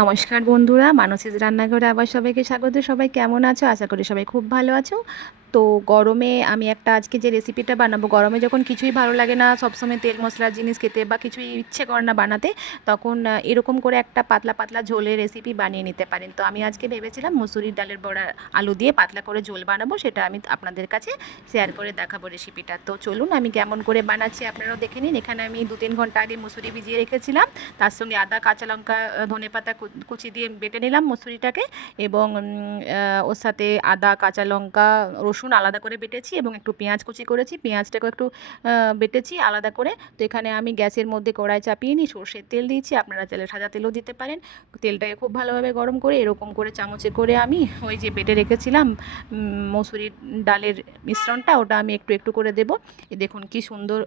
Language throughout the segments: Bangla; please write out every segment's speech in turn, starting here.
নমস্কার বন্ধুরা, মানসীর রান্নাঘরে আবার সবাইকে স্বাগত। সবাই কেমন আছো? আশা করি সবাই খুব ভালো আছো। তো গরমে আমি একটা আজকে যে রেসিপিটা বানাবো, গরমে যখন কিছুই ভালো লাগে না, সবসময় তেল মশলার জিনিস খেতে বা কিছুই ইচ্ছে করে না বানাতে, তখন এরকম করে একটা পাতলা পাতলা ঝোলের রেসিপি বানিয়ে নিতে পারেন। তো আমি আজকে ভেবেছিলাম মুসুরির ডালের বড়া আলু দিয়ে পাতলা করে ঝোল বানাবো, সেটা আমি আপনাদের কাছে শেয়ার করে দেখাবো রেসিপিটা। তো চলুন আমি কেমন করে বানাচ্ছি আপনারাও দেখে নিন। এখানে আমি 2-3 ঘন্টা আগে মুসুরি ভিজিয়ে রেখেছিলাম, তার সঙ্গে আদা, কাঁচা লঙ্কা, ধনেপাতা কুচি দিয়ে বেটে নিলাম মুসুরিটাকে, এবং ওর সাথে আদা, কাঁচা লঙ্কা, রসুন আলাদা করে বেটেছি এবং একটু পেঁয়াজ কুচি করেছি, পেঁয়াজটাকেও একটু বেটেছি আলাদা করে। তো এখানে আমি গ্যাসের মধ্যে কড়াই চাপিয়ে নিই, সর্ষের তেল দিয়েছি, আপনারা চাইলে সাদা তেলও দিতে পারেন। তেলটাকে খুব ভালোভাবে গরম করে এরকম করে চামচে করে আমি ওই যে বেটে রেখেছিলাম মসুরির ডালের মিশ্রণটা, ওটা আমি একটু একটু করে দেবো। দেখুন কি সুন্দর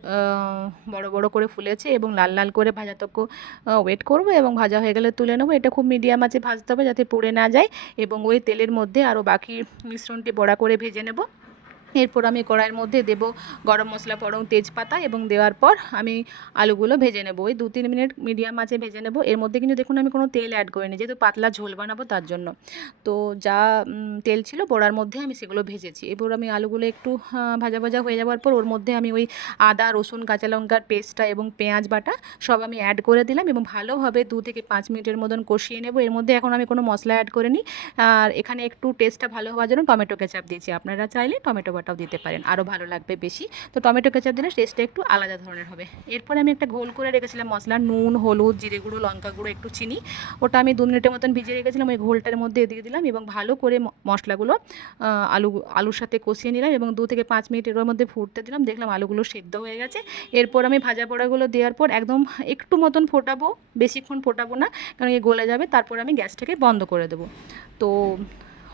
বড় বড় করে ফুলেছে, এবং লাল লাল করে ভাজাতক্য ওয়েট করব, এবং ভাজা হয়ে গেলে তুলে নেবো। এটা খুব মিডিয়াম আঁচে ভাজতে হবে যাতে পুড়ে না যায়, এবং ওই তেলের মধ্যে আরও বাকি মিশ্রণটি বড়া করে ভেজে নেব। এরপর আমি কড়াইয়ের মধ্যে দেব গরম মশলা, ফোড়ন, তেজপাতা, এবং দেওয়ার পর আমি আলুগুলো ভেজে নেব। ওই 2-3 মিনিট মিডিয়াম আঁচে ভেজে নেব। এর মধ্যে কিন্তু দেখুন আমি কোনো তেল অ্যাড করিনি, যেহেতু পাতলা ঝোল বানাবো তার জন্য। তো যা তেল ছিল বড়ার মধ্যে আমি সেগুলো ভেজেছি। এরপর আমি আলুগুলো একটু ভাজা ভাজা হয়ে যাওয়ার পর ওর মধ্যে আমি ওই আদা, রসুন, কাঁচা লঙ্কার পেস্টটা এবং পেঁয়াজ বাটা সব আমি অ্যাড করে দিলাম, এবং ভালোভাবে 2 থেকে 5 মিনিটের মতন কষিয়ে নেব। এর মধ্যে এখন আমি কোনো মশলা অ্যাড করিনি। আর এখানে একটু টেস্টটা ভালো হওয়ার জন্য টমেটো কেচাপ দিয়েছি, আপনারা চাইলে টমেটো বাটাও দিতে পারেন, আরও ভালো লাগবে বেশি। তো টমেটো কেচাপ দিলে টেস্টটা একটু আলাদা ধরনের হবে। এরপরে আমি একটা ঘোল করে রেখেছিলাম মশলা, নুন, হলুদ, জিরে গুঁড়ো, লঙ্কা গুঁড়ো, একটু চিনি, ওটা আমি 2 মিনিটের মতন ভিজিয়ে রেখেছিলাম, ওই ঘোলটার মধ্যে দিয়ে দিলাম, এবং ভালো করে মশলাগুলো আলুর সাথে কষিয়ে নিলাম, এবং 2 থেকে 5 মিনিট এর মধ্যে ফুটতে দিলাম। দেখলাম আলুগুলো সেদ্ধ হয়ে গেছে। এরপর আমি ভাজা পোড়াগুলো দেওয়ার পর একদম একটু মতন ফোটাবো, বেশিক্ষণ ফোটাবো না, কারণ এ গলে যাবে। তারপর আমি গ্যাসটাকে বন্ধ করে দেবো। তো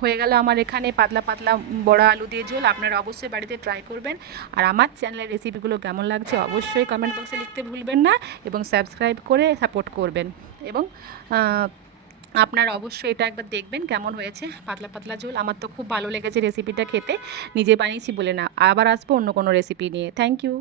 হয়ে গেল আমার এখানে পাতলা পাতলা বড়া আলু দিয়ে ঝোল। আপনারা অবশ্যই বাড়িতে ট্রাই করবেন। আর আমার চ্যানেলের রেসিপিগুলো কেমন লাগছে অবশ্যই কমেন্ট বক্সে লিখতে ভুলবেন না, এবং সাবস্ক্রাইব করে সাপোর্ট করবেন। এবং আপনারা অবশ্যই এটা একবার দেখবেন কেমন হয়েছে পাতলা পাতলা ঝোল। আমার তো খুব ভালো লেগেছে রেসিপিটা খেতে, নিজে বানিয়েছি বলে না। আবার আসবো অন্য কোনো রেসিপি নিয়ে। Thank you.